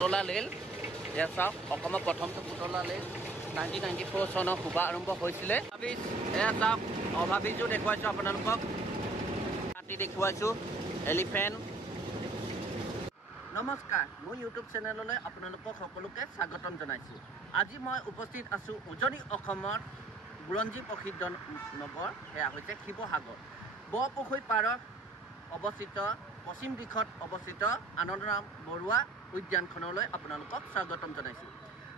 পুতলা ৰেল এয়া চাওক অসমৰ প্ৰথমটো পুতলা ৰেল 1994 চনৰ শুভ আৰম্ভ হৈছিলে। এয়া চাওক অভাৱীজো দেখুৱাইছোঁ আপোনালোকক, কাটি দেখুৱাইছোঁ এলিফেণ্ট। নমস্কাৰ, মোৰ ইউটিউব চেনেললৈ আপোনালোকক সকলোকে স্বাগতম জনাইছোঁ। আজি মই উপস্থিত আছোঁ উজনি অসমৰ বুৰঞ্জী প্ৰসিদ্ধ নগৰ, সেয়া হৈছে শিৱসাগৰ। বৰপুখুৰী পাৰত অৱস্থিত পশ্চিম দিশত অৱস্থিত আনন্দৰাম বৰুৱা উদ্যানখনলৈ আপোনালোকক স্বাগতম জনাইছোঁ।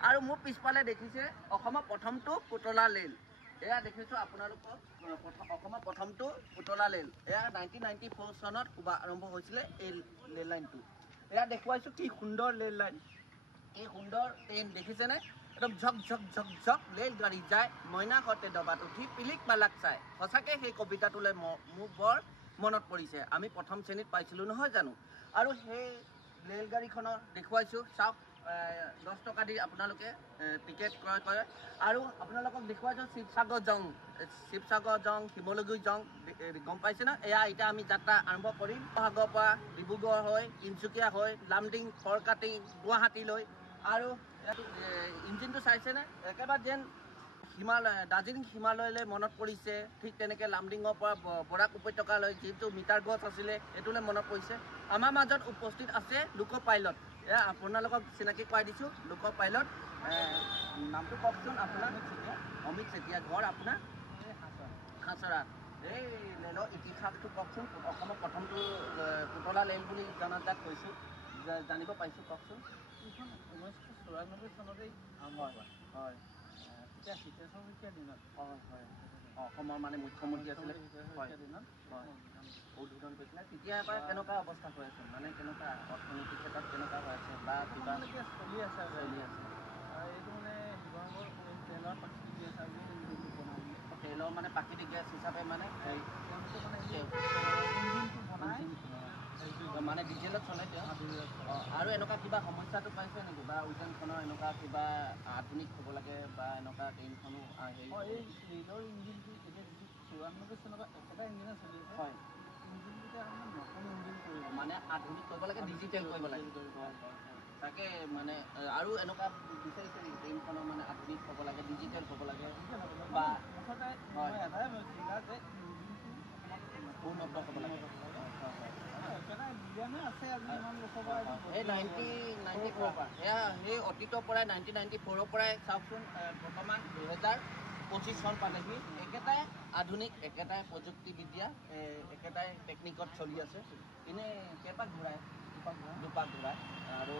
আৰু মোৰ পিছফালে দেখিছে অসমৰ প্ৰথমটো পুতলা ৰেল। এয়া দেখিছোঁ আপোনালোকক অসমৰ প্ৰথমটো পুতলা ৰেল। এয়া 1994 চনত শুভ আৰম্ভ হৈছিলে এই ৰেল লাইনটো। এয়া দেখুৱাইছোঁ কি সুন্দৰ ৰেল লাইন, কি সুন্দৰ ট্ৰেইন দেখিছেনে? একদম ঝক ঝক ঝক ঝক ৰেল গাড়ী যায়, মইনাহঁতে ডবাত উঠি পিলিক পালাক চাই। সঁচাকৈ সেই কবিতাটোলৈ মোৰ বৰ মনত পৰিছে। আমি প্ৰথম শ্ৰেণীত পাইছিলোঁ নহয় জানো? আৰু সেই ৰেলগাড়ীখনৰ দেখুৱাইছোঁ, চাওক 10 টকা দি আপোনালোকে টিকেট ক্ৰয় কৰে। আৰু আপোনালোকক দেখুৱাইছোঁ শিৱসাগৰ জং শিমলুগুৰি জং, গম পাইছে না? এয়া এতিয়া আমি যাত্ৰা আৰম্ভ কৰিম শিৱসাগৰৰ পৰা ডিব্ৰুগড় হৈ তিনিচুকীয়া হৈ লামডিং ফৰকাটি গুৱাহাটীলৈ। আৰু ইঞ্জিনটো চাইছেনে? একেবাৰে যেন দাৰ্জিলিং হিমালয়লৈ মনত পৰিছে। ঠিক তেনেকৈ লামডিঙৰ পৰা বৰাক উপত্যকালৈ যিটো মিটাৰ গছ আছিলে এইটোলৈ মনত পৰিছে। আমাৰ মাজত উপস্থিত আছে লোক পাইলট। এয়া আপোনালোকক চিনাকি কৰাই দিছোঁ, লোক পাইলট। নামটো কওকচোন আপোনাৰ? অমিত চেতিয়া। ঘৰ আপোনাৰ? খাচৰা। এই ৰেলৰ ইতিহাসটো কওকচোন। অসমৰ প্ৰথমটো পুতলা ৰেল বুলি জনাজাত কৈছোঁ, জানিব পাৰিছোঁ, কওকচোন। এইখন 1994 চনতেই আৰম্ভ হয়। হয়, তেতিয়া হিতেশ্বৰ শইকীয়াৰ দিনত। হয় হয়, অসমৰ মানে মুখ্যমন্ত্ৰী আছিলে। হয় দিনত হয়, উদ্বোধন কৰিছিলে। তেতিয়াৰ পৰা কেনেকুৱা অৱস্থা হৈ আছে, মানে কেনেকুৱা অৰ্থনৈতিক ক্ষেত্ৰত কেনেকুৱা হৈ আছে বা কিবা চলি আছে? চলি আছে? এইটো মানে শিৱসাগৰ ট্ৰেইনৰ প্ৰাকৃতিক গেছ আৰু ইঞ্জিনটো বনাই তেলৰ মানে প্ৰাকৃতিক গেছ হিচাপে মানে তেওঁলোকে মানে ইঞ্জিনটো বনাই মানে ডিজেলত চলে তেওঁ। আৰু এনেকুৱা কিবা সমস্যাটো পাইছে নেকি, বা উদ্যানখনৰ এনেকুৱা কিবা আধুনিক হ'ব লাগে বা এনেকুৱা ট্ৰেইনখনো এই ৰেলৰ ইঞ্জিনটো এতিয়া যিটো 94 চনৰ পৰা একেটা ইঞ্জিনে চলি আছে। হয়, ইঞ্জিনটো এতিয়া নতুন ইঞ্জিন কৰিব, মানে আধুনিক কৰিব লাগে, ডিজিটেল কৰিব লাগে। তাকে মানে আৰু এনেকুৱা বিচাৰিছে নেকি ট্ৰেইনখনৰ মানে আধুনিক হ'ব লাগে, ডিজিটেল হ'ব লাগে বা মুঠতে মই এটাই চিন্তা যে ইঞ্জিনটো উন্নত হ'ব লাগে। একেটা বিজ্ঞানে আছে আজি ইমান বছৰ পৰা। এই 1994 পৰা, সেয়া সেই অতীতৰ পৰাই 1994 পৰাই চাওকচোন বৰ্তমান 2025 চন পালেহি। একেটাই আধুনিক, একেটাই প্ৰযুক্তিবিদ্যা, একেটাই টেকনিকত চলি আছে। এনেই কেইপাক ঘূৰাই? দুপাক ঘূৰাই। আৰু